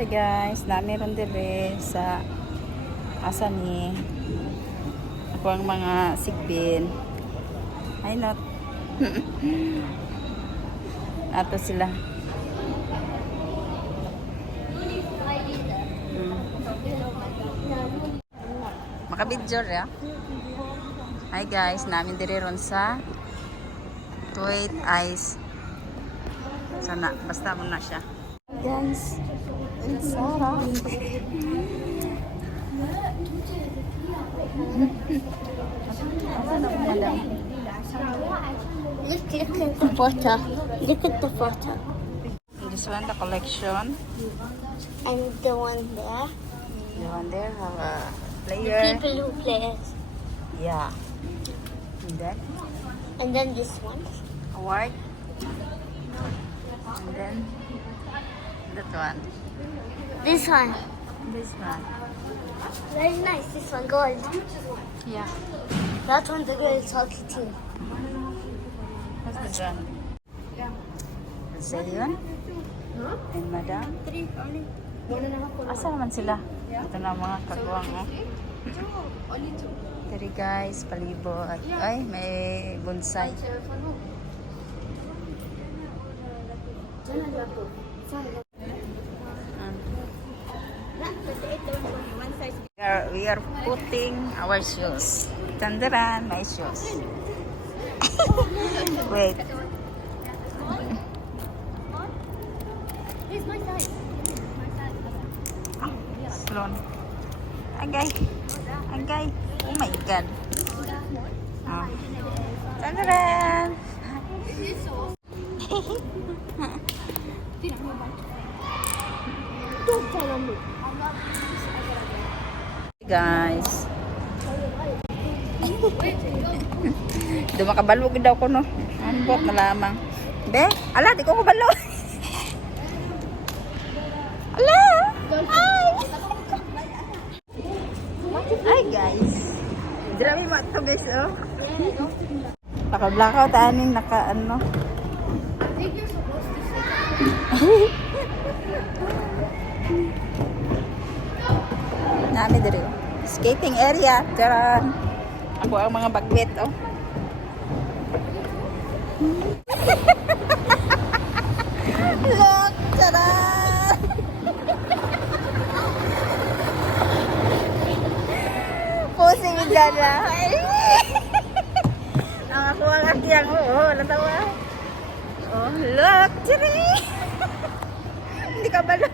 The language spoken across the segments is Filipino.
Hi guys, meron dire sa asa ni ako ang mga sigbin. Ay not. Ato sila. Makabidyo ya. Hi guys, namin dire ron sa Tweet Ice. Sana basta mo na siya. Guys, Sarah. Look at the photo. Look at the photo. This one, the collection. And the one there. The one there have a The player. people who play it. Yeah. And then this one. award. And then that one. This one. This one. Very nice. This one gold. Yeah. That one the girl is hockey too. What's this one? Zillion. And Madam. Asa naman sila? Ito na mga kagwang. Tari guys, palibot. Ay, may bonsai. We are putting our shoes. Tandaran, my shoes. Wait. Here's my size. Slon. Agay. Agay. Oh my God. Oh. Tandaran. Don't tell me. Guys. Dumakabalog daw ko no. Ambot na lamang. Be, ala di ko kabalo. Ala. Ay. Ay guys. Grabe mo to guys oh. Naka-blackout aning naka ano. I think you're supposed to say Nami dire. Skating area. Tara. Ako ang mga bagwet oh. Look, tara. Posing dala. Ang ako ang akyang oh, natawa. Oh, look, tiri. Hindi ka balo.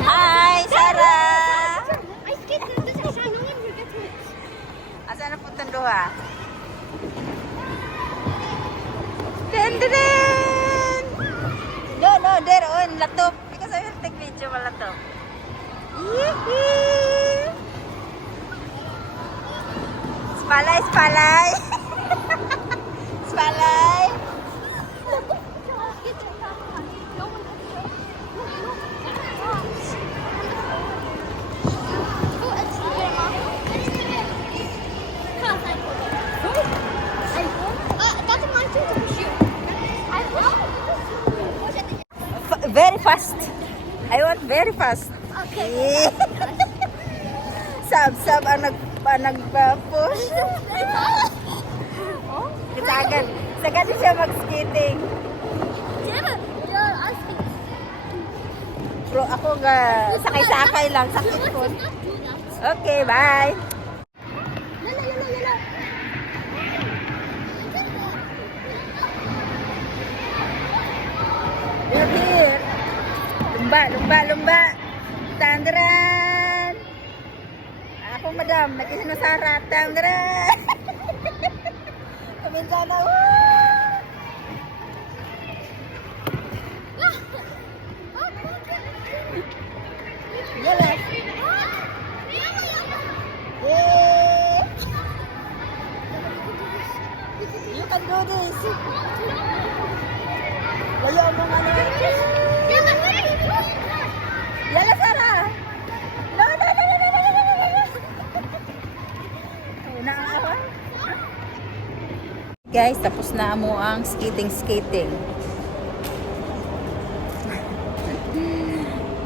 Hi, Sarah. I skate to the side. No one will get hurt. Asa na puntan doha? Dendren! No, there on laptop. Because I will take video sa laptop. Yee! Spalay, spalay. Spalay. Very fast. I want very fast. Okay. Sab ang nagpa-push. Oh, sagad. Sagad siya mag-skating. Bro, ako ga sakay-sakay lang, sakit ko. Okay, bye. Look here. Lumba. Tandaran. Ako, madam, nakisinusara. Tandaran. Kuminsan na. Yalas. Yay. You can do this. Layo mo nga na. Yala, Sarah! No! Ay, nakakawa. Guys, tapos na mo ang skating.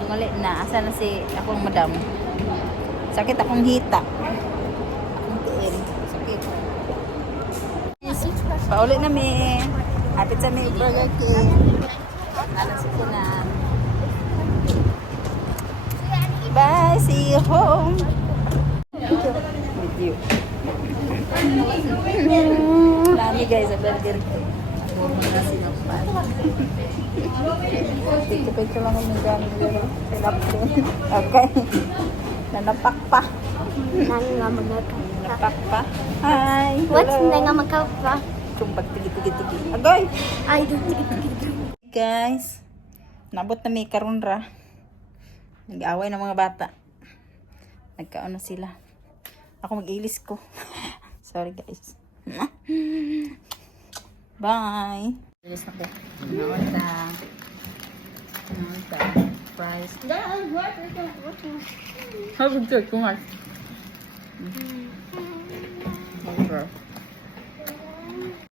Mali na. Asa na si akong madam? Sakit akong hita. Akong tiil. Sakit. Pauli na mi. Hapit sa mi Burger King. Ano sa kunan. Bye. See you home. With you. Lami guys sa Burger King. Mga sinapal. Picture lang kami gamit dito. Okay. Nanapak pa. Nani nga magkapa. Nanapak pa. Hi. What's Hello. na nga magkapa? Chumbag tigi-tigi-tigi. Agoy! Ay, tigit-tigit. Guys, nabot na may karon ra. Nag-away ng mga bata. Nagkaano sila. Ako mag-ilis ko. Sorry guys. Bye! Ilis na ko. Nawal lang. Nawal lang. Price. How would you go? Okay.